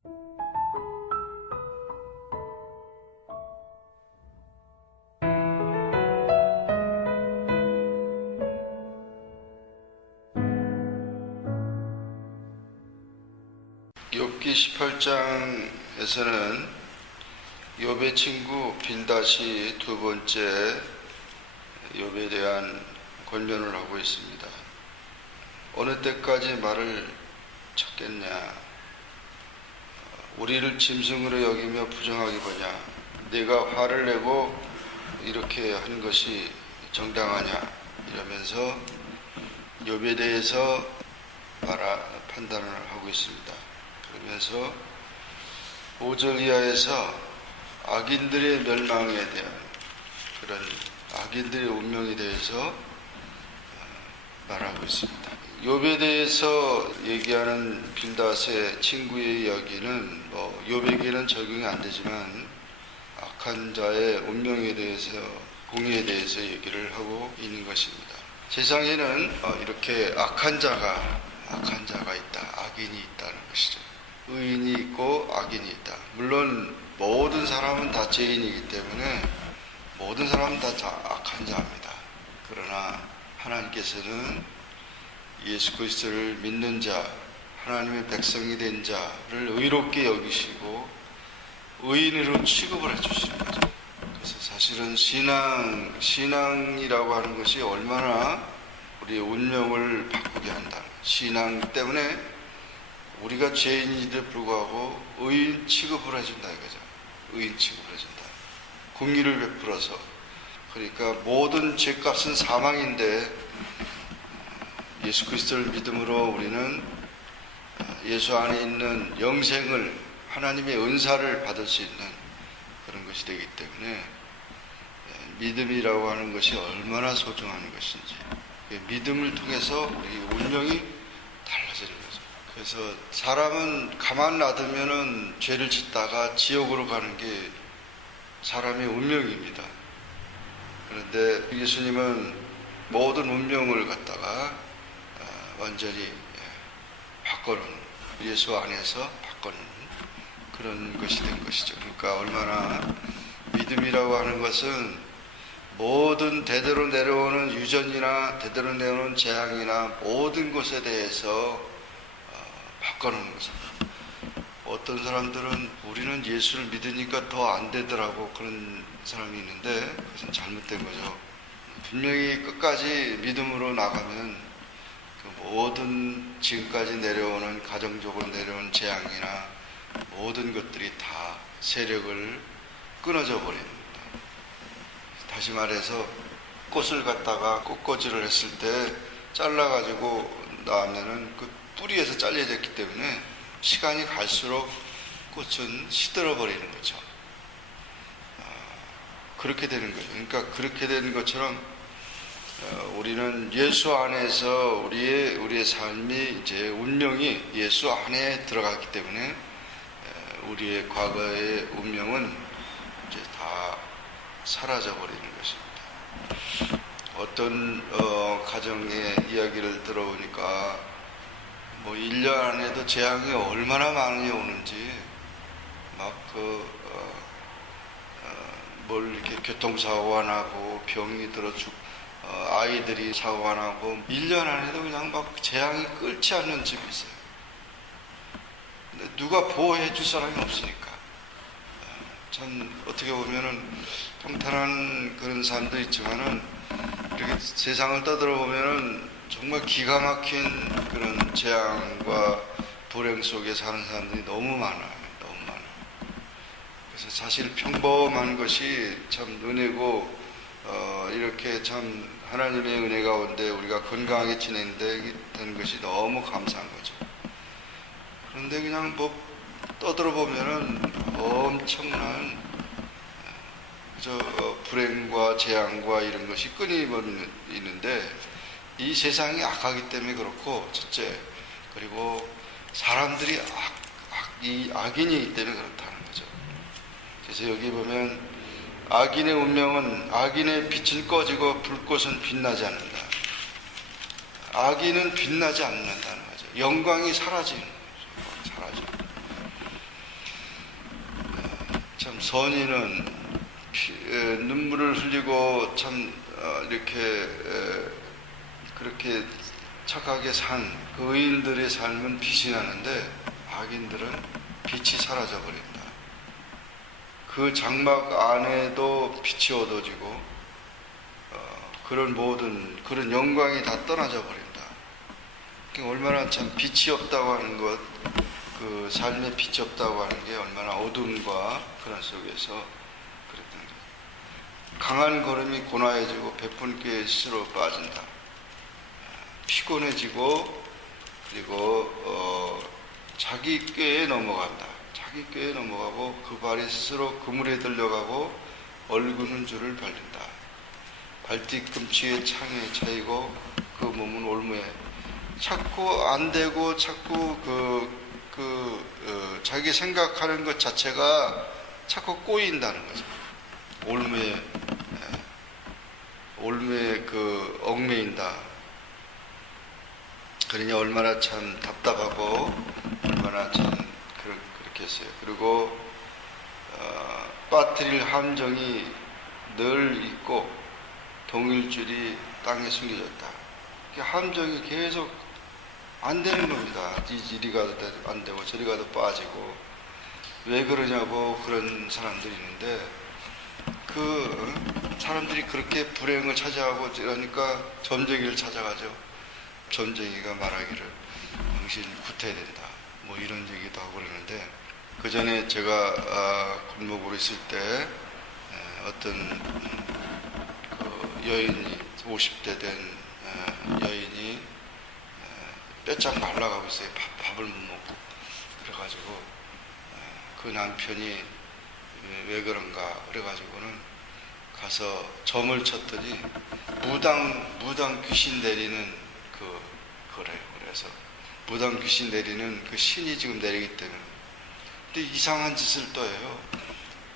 욥기 18장에서는 욥의 친구 빌닷이 두 번째 욥에 대한 권면을 하고 있습니다. 어느 때까지 말을 찾겠냐? 우리를 짐승으로 여기며 부정하게 보냐? 네가 화를 내고 이렇게 한 것이 정당하냐? 이러면서 욥에 대해서 판단을 하고 있습니다. 그러면서 5절 이하에서 악인들의 멸망에 대한 그런 악인들의 운명에 대해서 말하고 있습니다. 욥에 대해서 얘기하는 빌닷의 친구의 이야기는 욥에게는 적용이 안 되지만 악한 자의 운명에 대해서 공의에 대해서 얘기를 하고 있는 것입니다. 세상에는 이렇게 악한 자가 있다, 악인이 있다는 것이죠. 의인이 있고 악인이 있다. 물론 모든 사람은 다 죄인이기 때문에 모든 사람은 다 악한 자입니다. 그러나 하나님께서는 예수 그리스도를 믿는 자, 하나님의 백성이 된 자를 의롭게 여기시고 의인으로 취급을 해주시는 거죠. 그래서 사실은 신앙이라고 하는 것이 얼마나 우리의 운명을 바꾸게 한다. 신앙 때문에 우리가 죄인인데도 불구하고 의인 취급을 해준다 이거죠. 의인 취급을 해준다. 공의를 베풀어서. 그러니까 모든 죄값은 사망인데 예수 그리스도를 믿음으로 우리는 예수 안에 있는 영생을, 하나님의 은사를 받을 수 있는 그런 것이 되기 때문에 믿음이라고 하는 것이 얼마나 소중한 것인지, 믿음을 통해서 우리 운명이 달라지는 거죠. 그래서 사람은 가만 놔두면은 죄를 짓다가 지옥으로 가는 게 사람의 운명입니다. 그런데 예수님은 모든 운명을 갖다가 완전히 바꿔놓은, 예수 안에서 바꿔놓은 그런 것이 된 것이죠. 그러니까 얼마나 믿음이라고 하는 것은 모든 대대로 내려오는 유전이나 대대로 내려오는 재앙이나 모든 것에 대해서 바꿔놓는 거죠. 어떤 사람들은 우리는 예수를 믿으니까 더 안 되더라고 그런 사람이 있는데 그것은 잘못된 거죠. 분명히 끝까지 믿음으로 나가면 그 모든 지금까지 내려오는 가정적으로 내려온 재앙이나 모든 것들이 다 세력을 끊어져 버립니다. 다시 말해서 꽃을 갖다가 꽃꽂이를 했을 때 잘라가지고 나오면은 그 뿌리에서 잘려졌기 때문에 시간이 갈수록 꽃은 시들어 버리는 거죠. 그렇게 되는 거죠. 그러니까 그렇게 되는 것처럼 우리는 예수 안에서 우리의 삶이 이제 운명이 예수 안에 들어갔기 때문에 우리의 과거의 운명은 이제 다 사라져 버리는 것입니다. 어떤 가정의 이야기를 들어보니까 1년 안에도 재앙이 얼마나 많이 오는지 뭘 이렇게 교통사고가 나고 병이 들어 아이들이 사고가 나고 1년 안에도 그냥 막 재앙이 끓지 않는 집이 있어요. 근데 누가 보호해 줄 사람이 없으니까 참 어떻게 보면은 평탄한 그런 삶도 있지만은 이렇게 세상을 떠들어보면은 정말 기가 막힌 그런 재앙과 불행 속에 사는 사람들이 너무 많아요. 너무 많아요. 그래서 사실 평범한 것이 참 은혜고 이렇게 참 하나님의 은혜 가운데 우리가 건강하게 지내는 것이 너무 감사한 거죠. 그런데 그냥 떠들어보면은 엄청난 불행과 재앙과 이런 것이 끊임없이 있는데 이 세상이 악하기 때문에 그렇고 첫째, 그리고 사람들이 악인이기 때문에 그렇다는 거죠. 그래서 여기 보면 악인의 운명은 악인의 빛은 꺼지고 불꽃은 빛나지 않는다. 악인은 빛나지 않는다는 거죠. 영광이 사라지는 거죠. 사라져. 참 선인은 눈물을 흘리고 참 이렇게 그렇게 착하게 산 그 의인들의 삶은 빛이 나는데 악인들은 빛이 사라져 버린다. 그 장막 안에도 빛이 어두워지고 그런 모든 그런 영광이 다 떠나져 버린다. 그러니까 얼마나 참 빛이 없다고 하는 것, 그 삶에 빛이 없다고 하는 게 얼마나 어둠과 그런 속에서 그랬던 거예요. 강한 걸음이 고나해지고 베푼 꾀에 스스로 빠진다. 피곤해지고 그리고 자기 꾀에 넘어간다. 자기 꾀에 넘어가고 그 발이 스스로 그물에 들려가고 얼구는 줄을 벌린다. 발뒤꿈치에 창에 차이고 그 몸은 올무에 자꾸 안 되고 자꾸 자기 생각하는 것 자체가 자꾸 꼬인다는 거죠. 올무에 그 얽매인다. 그러니 얼마나 참 답답하고 얼마나 참 그렇게 했어요. 그리고 빠뜨릴 함정이 늘 있고 동일줄이 땅에 숨겨졌다. 함정이 계속 안 되는 겁니다. 이리 가도 안 되고 저리 가도 빠지고 왜 그러냐고 그런 사람들이 있는데 그 사람들이 그렇게 불행을 찾아가고 그러니까 점쟁이를 찾아가죠. 점쟁이가 말하기를 당신 구태야 된다. 뭐 이런 얘기도 하고 그러는데 그 전에 제가 골목으로 있을 때 어떤 그 여인이 50대 된 여인이 뼈짝 말라가고 있어요. 밥을 못 먹고. 그래가지고 그 남편이 왜 그런가 그래가지고는 가서 점을 쳤더니 무당 귀신 내리는 거래요. 그래서 무당 귀신 내리는 그 신이 지금 내리기 때문에. 근데 이상한 짓을 또 해요.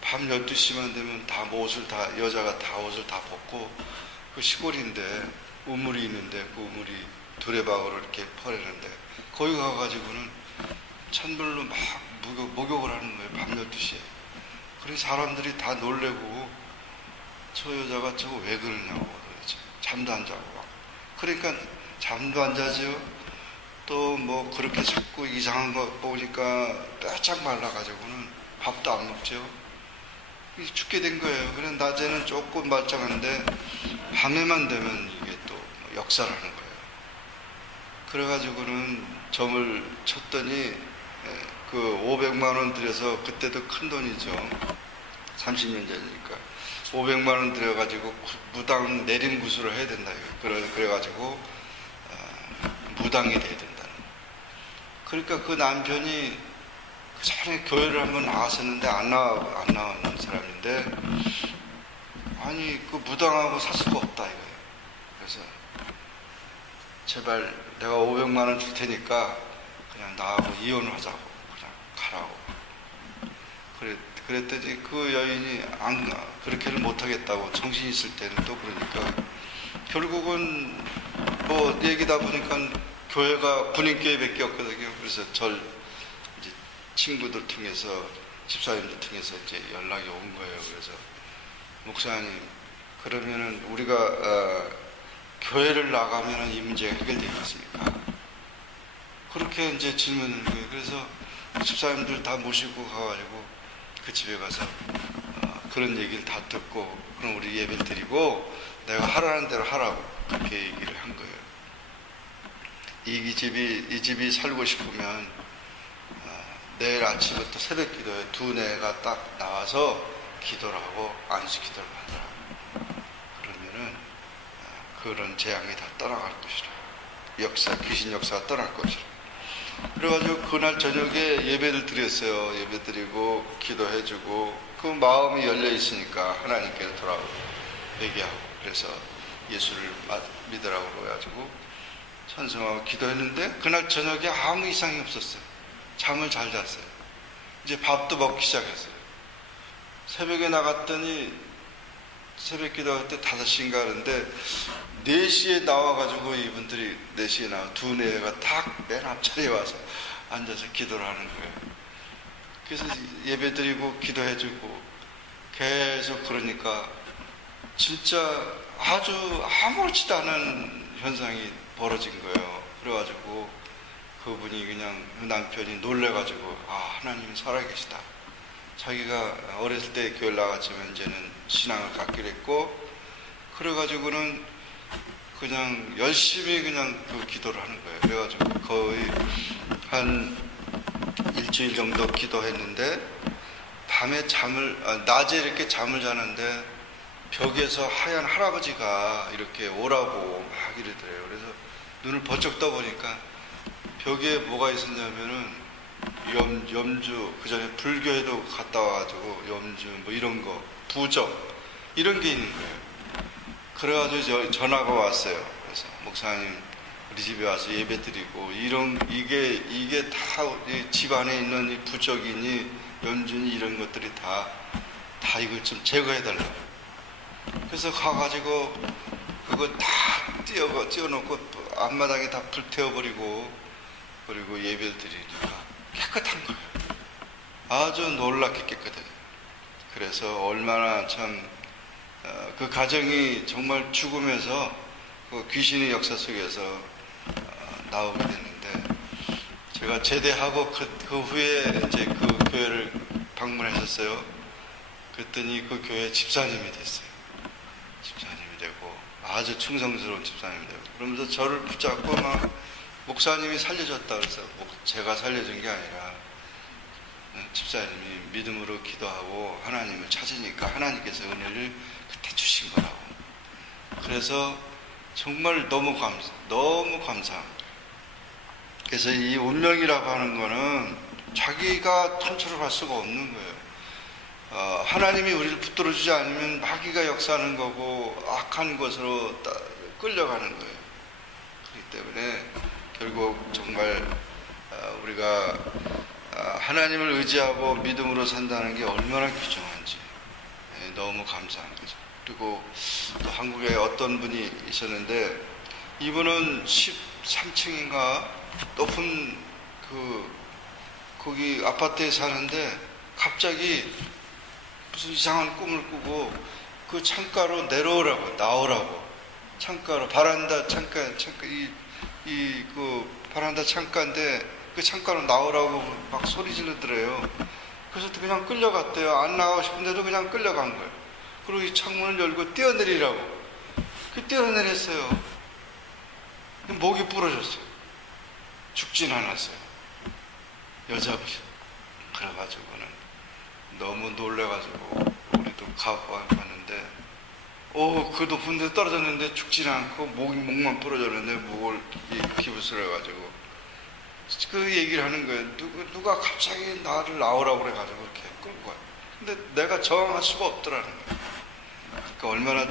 밤 12시만 되면 다 옷을 다 여자가 다 옷을 다 벗고 그 시골인데 우물이 있는데 그 우물이 두레박으로 이렇게 퍼내는데 거기 가가지고는 찬물로 막 목욕을 하는 거예요. 밤 12시에. 그래서 사람들이 다 놀래고 저 여자가 저거 왜 그러냐고 도대체. 잠도 안 자고 막. 그러니까 잠도 안 자죠. 또 뭐 그렇게 자꾸 이상한 거 보니까 빼짝 말라가지고는 밥도 안 먹죠. 죽게 된 거예요. 그래 낮에는 조금 말짱한데 밤에만 되면 이게 또 역사를 하는 거예요. 그래가지고는 점을 쳤더니 그 500만 원 들여서 그때도 큰 돈이죠. 30년 전이니까 500만 원 들여가지고 무당 내림 구술을 해야 된다. 그래가지고 무당이 돼야 된다는. 그러니까 그 남편이 그 전에 교회를 한번 나왔었는데 안 나왔는 사람인데 아니 그 무당하고 살 수가 없다 이거예요. 그래서 제발 내가 500만 원 줄 테니까 그냥 나하고 이혼을 하자고 그냥 가라고. 그랬더니 그 여인이 그렇게는 못하겠다고 정신 있을 때는 또 그러니까 결국은 뭐 얘기다 보니까 교회가 분인교회밖에 없거든요. 그래서 이제 친구들 통해서 집사님들 통해서 이제 연락이 온 거예요. 그래서 목사님 그러면은 우리가 교회를 나가면은 이 문제가 해결되겠습니까? 그렇게 이제 질문을 해요. 그래서 집사님들 다 모시고 가가지고 그 집에 가서 그런 얘기를 다 듣고 그럼 우리 예배를 드리고 내가 하라는 대로 하라고 그렇게 얘기를 한 거예요. 이 집이 살고 싶으면 내일 아침부터 새벽 기도에 두뇌가 딱 나와서 기도를 하고 안수 기도를 하더라. 그러면은 그런 재앙이 다 떠나갈 것이라. 귀신 역사가 떠날 것이라. 그래가지고 그날 저녁에 예배를 드렸어요. 예배 드리고 기도해주고 그 마음이 열려 있으니까 하나님께 돌아오고 얘기하고 그래서 예수를 믿으라고 그래가지고 찬송하고 기도했는데 그날 저녁에 아무 이상이 없었어요. 잠을 잘 잤어요. 이제 밥도 먹기 시작했어요. 새벽에 나갔더니 새벽 기도할 때 5시인가 하는데 4시에 나와가지고 이분들이 4시에 나와 두뇌가 딱 맨 앞자리에 와서 앉아서 기도를 하는 거예요. 그래서 예배드리고 기도해주고 계속 그러니까 진짜 아주 아무렇지도 않은 현상이 벌어진 거예요. 그래가지고 그분이 그냥 남편이 놀래가지고 하나님이 살아계시다. 자기가 어렸을 때 교회를 나갔지만 이제는 신앙을 갖기로 했고 그래가지고는 그냥 열심히 그냥 그 기도를 하는 거예요. 그래가지고 거의 한 일주일 정도 기도했는데 밤에 낮에 이렇게 잠을 자는데 벽에서 하얀 할아버지가 이렇게 오라고 막 이러더래요. 그래서 눈을 번쩍 떠보니까 벽에 뭐가 있었냐면은 염주, 그 전에 불교에도 갔다 와가지고 염주 뭐 이런 거, 부적 이런 게 있는 거예요. 그래가지고 전화가 왔어요. 그래서 목사님 우리 집에 와서 예배 드리고 이게 다 집 안에 있는 이 부적이니 염주니 이런 것들이 다 이걸 좀 제거해 달라고. 그래서 가가지고 그거 다 띄워놓고 앞마당에 다 불태워버리고 그리고 예배를 드리니까 깨끗한 거예요. 아주 놀랍게 깨끗해요. 그래서 얼마나 참 그 가정이 정말 죽으면서 그 귀신의 역사 속에서 나오게 됐는데 제가 제대하고 그 후에 이제 그 교회를 방문했었어요. 그랬더니 그 교회 집사님이 됐어요. 집사님이 되고 아주 충성스러운 집사님이 되고 그러면서 저를 붙잡고 막 목사님이 살려줬다 그래서 제가 살려준 게 아니라 집사님이 믿음으로 기도하고 하나님을 찾으니까 하나님께서 은혜를 그때 주신 거라고. 그래서 정말 너무 감사합니다. 그래서 이 운명이라고 하는 거는 자기가 컨트롤할 수가 없는 거예요. 하나님이 우리를 붙들어주지 않으면 마귀가 역사하는 거고 악한 것으로 끌려가는 거예요. 그렇기 때문에 결국 정말 우리가 하나님을 의지하고 믿음으로 산다는 게 얼마나 귀중한지 너무 감사한 거죠. 그리고 또 한국에 어떤 분이 있었는데 이분은 13층인가 높은 거기 아파트에 사는데 갑자기 무슨 이상한 꿈을 꾸고 그 창가로 나오라고 창가로 바란다 창가 그 바란다 창가인데 그 창가로 나오라고 막 소리 지르더래요. 그래서 그냥 끌려갔대요. 안 나가고 싶은데도 그냥 끌려간 거예요. 그리고 이 창문을 열고 뛰어내리라고. 뛰어내렸어요. 목이 부러졌어요. 죽진 않았어요. 여자분이. 그래가지고는 너무 놀래가지고 우리도 갔는데 그 높은 데 떨어졌는데 죽진 않고 목만 부러졌는데 목을 기부스러워가지고 그 얘기를 하는 거예요. 누가 갑자기 나를 나오라고 그래가지고 이렇게 끌고 가요. 근데 내가 저항할 수가 없더라는 거예요. 그러니까 얼마나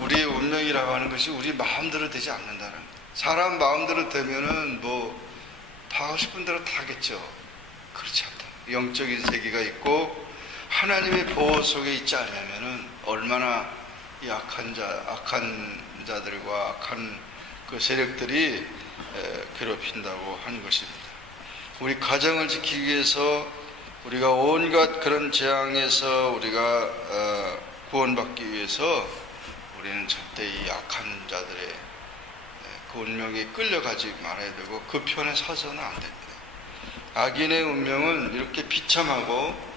우리의 운명이라고 하는 것이 우리 마음대로 되지 않는다는 거예요. 사람 마음대로 되면은 다 하고 싶은 대로 다 하겠죠. 그렇지 않다. 영적인 세계가 있고 하나님의 보호 속에 있지 않으면은 얼마나 이 악한 자들과 악한 그 세력들이 괴롭힌다고 하는 것입니다. 우리 가정을 지키기 위해서 우리가 온갖 그런 재앙에서 우리가 구원받기 위해서 우리는 절대 이 악한 자들의 그 운명에 끌려가지 말아야 되고 그 편에 서서는 안 됩니다. 악인의 운명은 이렇게 비참하고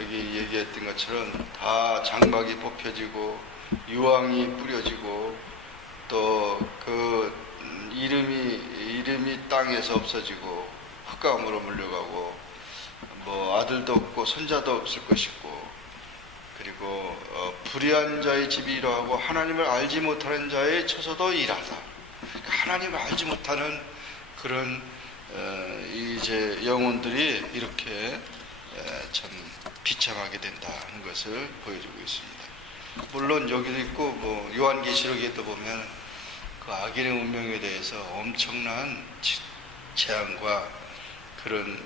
여기 얘기했던 것처럼 다 장막이 뽑혀지고 유황이 뿌려지고 또 그 이름이 땅에서 없어지고 흑암으로 물려가고 아들도 없고 손자도 없을 것이고 그리고 불의한 자의 집이 이러하고 하나님을 알지 못하는 자의 처소도 일하다. 하나님을 알지 못하는 그런 이제 영혼들이 이렇게 참 비참하게 된다는 것을 보여주고 있습니다. 물론 여기도 있고 요한계시록에도 보면 그 악인의 운명에 대해서 엄청난 재앙과 그런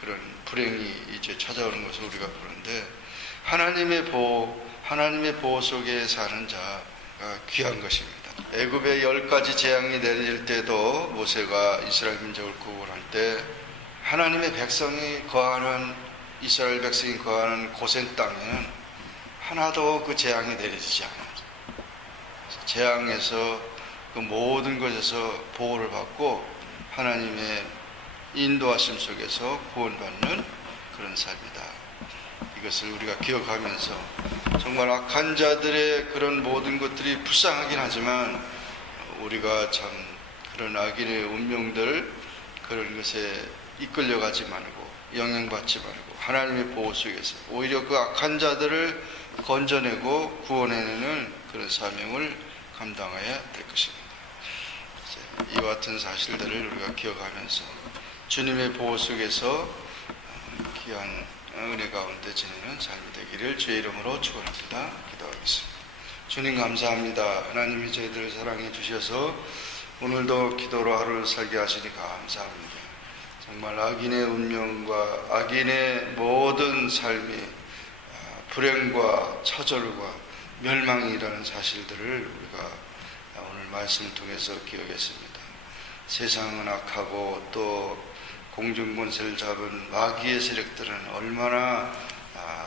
그런 불행이 이제 찾아오는 것을 우리가 보는데 하나님의 보호 속에 사는 자가 귀한 것입니다. 애굽에 10가지 재앙이 내릴 때도 모세가 이스라엘 민족을 구원할 때 하나님의 백성이 거하는 이스라엘 백성이 거하는 고센 땅에는 하나도 그 재앙이 내리지 않아요. 재앙에서 그 모든 것에서 보호를 받고 하나님의 인도하심 속에서 구원받는 그런 삶이다. 이것을 우리가 기억하면서 정말 악한 자들의 그런 모든 것들이 불쌍하긴 하지만 우리가 참 그런 악인의 운명들 그런 것에 이끌려가지 말고 영향받지 말고 하나님의 보호 속에서 오히려 그 악한 자들을 건져내고 구원해내는 그런 사명을 감당해야 될 것입니다. 이와 같은 사실들을 우리가 기억하면서 주님의 보호 속에서 귀한 은혜 가운데 지내는 삶이 되기를 주의 이름으로 축원합니다. 기도하겠습니다. 주님 감사합니다. 하나님이 저희들을 사랑해 주셔서 오늘도 기도로 하루를 살게 하시니 감사합니다. 정말 악인의 운명과 악인의 모든 삶이 불행과 처절과 멸망이라는 사실들을 우리가 오늘 말씀을 통해서 기억했습니다. 세상은 악하고 또 공중권세를 잡은 마귀의 세력들은 얼마나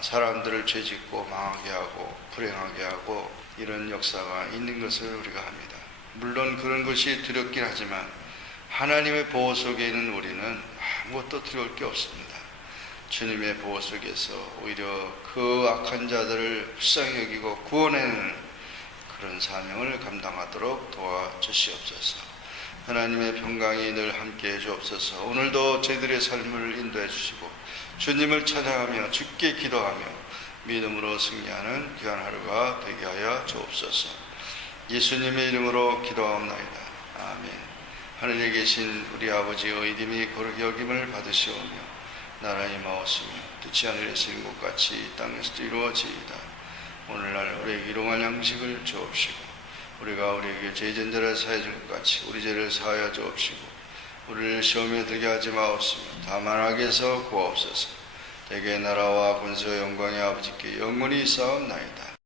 사람들을 죄짓고 망하게 하고 불행하게 하고 이런 역사가 있는 것을 우리가 합니다. 물론 그런 것이 두렵긴 하지만 하나님의 보호 속에 있는 우리는 아무것도 두려울 게 없습니다. 주님의 보호 속에서 오히려 그 악한 자들을 불쌍히 여기고 구원하는 그런 사명을 감당하도록 도와주시옵소서. 하나님의 평강이 늘 함께해 주옵소서. 오늘도 저희들의 삶을 인도해 주시고 주님을 찬양하며 주께 기도하며 믿음으로 승리하는 귀한 하루가 되게 하여 주옵소서. 예수님의 이름으로 기도하옵나이다. 아멘. 하늘에 계신 우리 아버지의 이름이 거룩히 여김을 받으시오며 나라의 마옵시며 뜻이 하늘에서 이룬 것 같이 땅에서도 이루어지이다. 오늘날 우리에게 일용할 양식을 주옵시고 우리가 우리에게 죄 전제를 사해 준 것 같이 우리 죄를 사하여 주옵시고 우리를 시험에 들게 하지 마옵시며 다만 악에서 구하옵소서. 대개 나라와 권세와 영광의 아버지께 영원히 있사옵나이다.